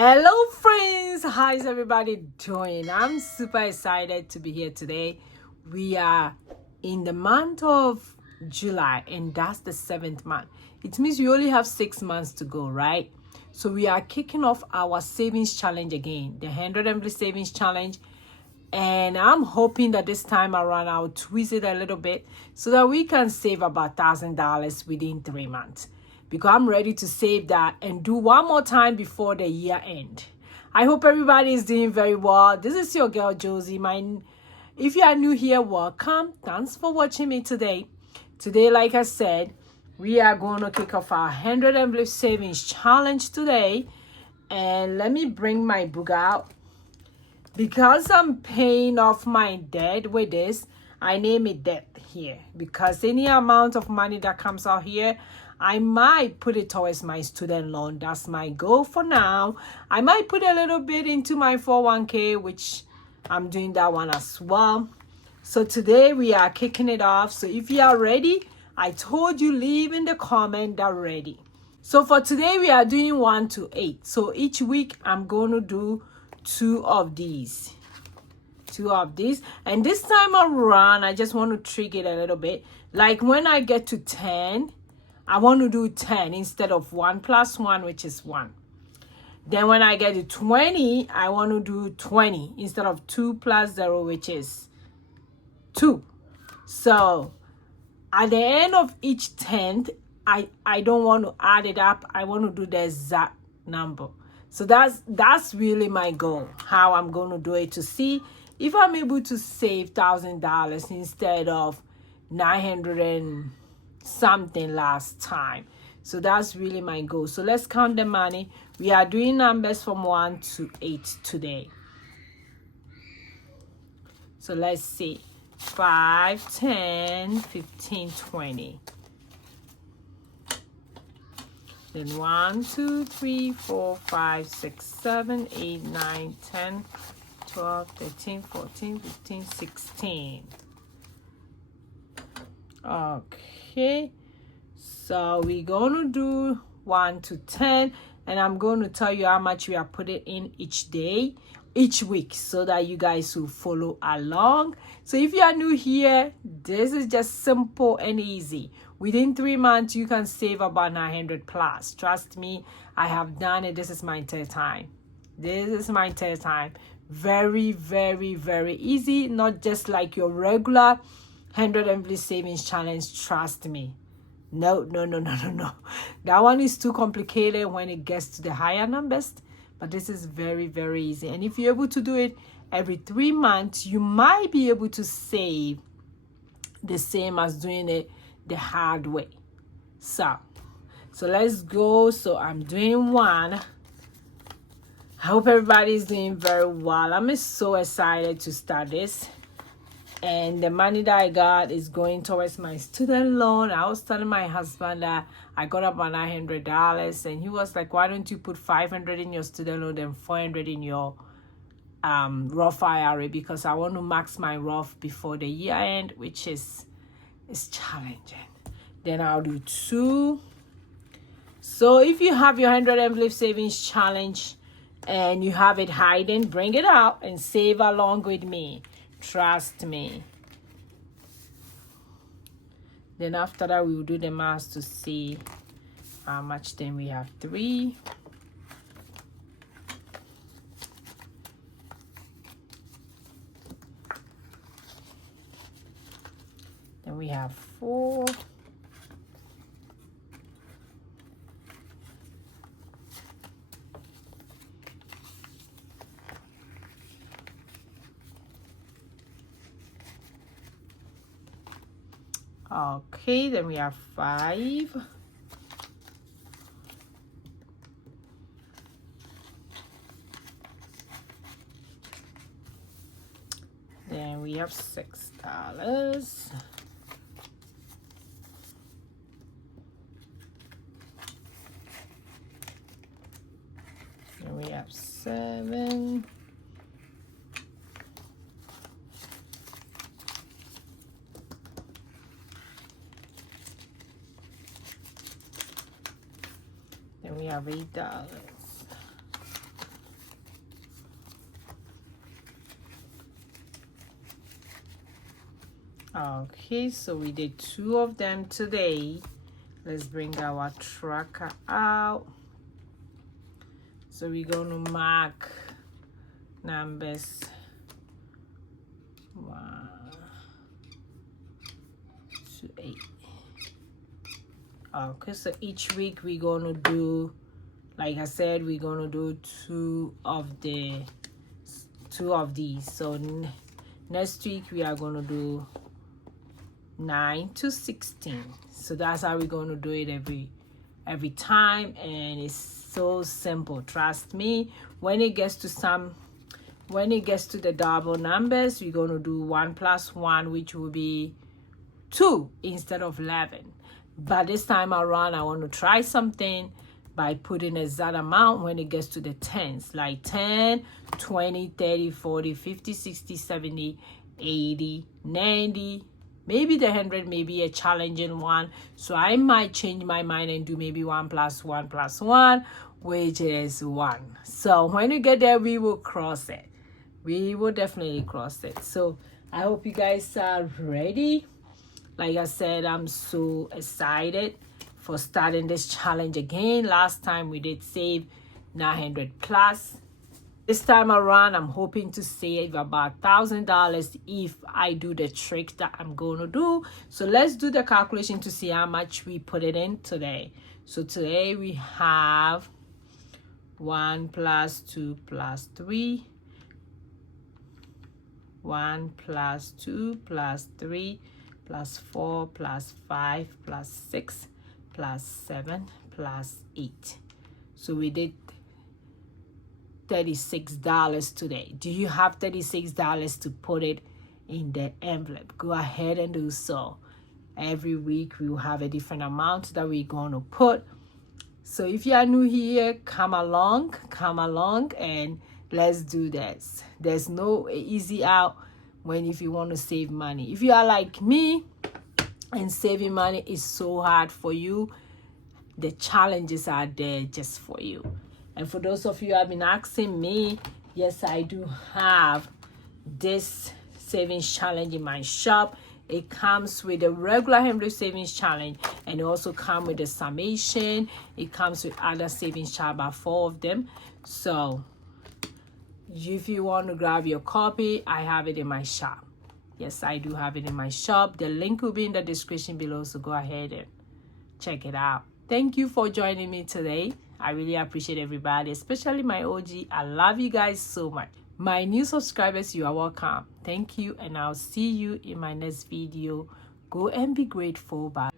Hello friends, how's everybody doing? I'm super excited to be here today. We are in the month of July and that's the 7th month. It means we only have 6 months to go, right? So we are kicking off our savings challenge again, the 100 Emily savings challenge. And I'm hoping that this time around I'll twist it a little bit so that we can save about $1,000 within 3 months. Because I'm ready to save that and do one more time before the year end. I hope everybody is doing very well. This is your girl Josie. If you are new here, welcome. Thanks for watching me today. Today, like I said, we are going to kick off our 100 Envelope Savings Challenge today. And let me bring my book out. Because I'm paying off my debt with this, I name it debt here. Because any amount of money that comes out here, I might put it towards my student loan. That's my goal for now. I might put a little bit into my 401k, which I'm doing that one as well. So today we are kicking it off. So if you are ready, I told you leave in the comment that ready. So for today we are doing 1 to 8. So each week I'm going to do two of these, and this time around I just want to trick it a little bit. Like when I get to 10, I want to do 10 instead of 1 plus 1, which is 1. Then when I get to 20, I want to do 20 instead of 2 plus 0, which is 2. So at the end of each 10th, I don't want to add it up. I want to do the exact number. So that's really my goal, how I'm going to do it, to see if I'm able to save $1,000 instead of 900 and something last time. So that's really my goal. So let's count the money. We are doing numbers from 1 to 8 today. So let's see. 5, 10, 15, 20. Then 1, 2, 3, 4, 5, 6, 7, 8, 9, 10, 12, 13, 14, 15, 16. Okay. So we're going to do 1 to 10. And I'm going to tell you how much we are putting in each day, each week, so that you guys will follow along. So if you are new here, this is just simple and easy. Within 3 months, you can save about 900 plus. Trust me, I have done it. This is my third time. Very, very, very easy. Not just like your regular 100 Envelope Savings Challenge. Trust me. No. That one is too complicated when it gets to the higher numbers. But this is very, very easy. And if you're able to do it every 3 months, you might be able to save the same as doing it the hard way. So let's go. So I'm doing 1. I hope everybody's doing very well. I'm so excited to start this. And the money that I got is going towards my student loan. I was telling my husband that I got about $900, and he was like, why don't you put $500 in your student loan and $400 in your Roth IRA? Because I want to max my Roth before the year end, which is challenging. Then I'll do 2. So if you have your 100 Envelope Savings Challenge and you have it hiding, bring it out and save along with me. Trust me. Then after that, we will do the math to see how much. Then we have 3. Then we have 4. Okay, then we have 5. Then we have $6. Then we have 7. Then we have $8. Okay, so we did 2 of them today. Let's bring our tracker out. So we're going to mark numbers 1 to 8. Okay, so each week we're going to do, like I said, we're going to do 2 of these. So next week we are going to do 9 to 16. So that's how we're going to do it every time, and it's so simple. Trust me. When it gets to the double numbers, we're going to do 1 plus 1, which will be 2 instead of 11. But this time around, I want to try something by putting a exact amount when it gets to the tens, like 10, 20, 30, 40, 50, 60, 70, 80, 90. Maybe the 100 may be a challenging one. So I might change my mind and do maybe 1 plus 1 plus 1, which is 1. So when you get there, we will cross it. We will definitely cross it. So I hope you guys are ready. Like I said, I'm so excited for starting this challenge again. Last time we did save 900 plus. This time around, I'm hoping to save about $1,000 if I do the trick that I'm going to do. So let's do the calculation to see how much we put it in today. So today we have 1 plus 2 plus 3. 1 plus 2 plus 3 plus 4 plus 5 plus 6 plus 7 plus 8. So we did $36 today. Do you have $36 to put it in the envelope? Go ahead and do so. Every week we will have a different amount that we're going to put. So if you are new here, come along and let's do this. There's no easy out if you want to save money. If you are like me and saving money is so hard for you, the challenges are there just for you. And for those of you who have been asking me, yes, I do have this savings challenge in my shop. It comes with a regular Henry savings challenge, and it also comes with a summation. It comes with other savings challenge, about 4 of them. So if you want to grab your copy, I have it in my shop. Yes, I do have it in my shop. The link will be in the description below, so go ahead and check it out. Thank you for joining me today. I really appreciate everybody, especially my OG. I love you guys so much. My new subscribers, you are welcome. Thank you, and I'll see you in my next video. Go and be grateful. Bye.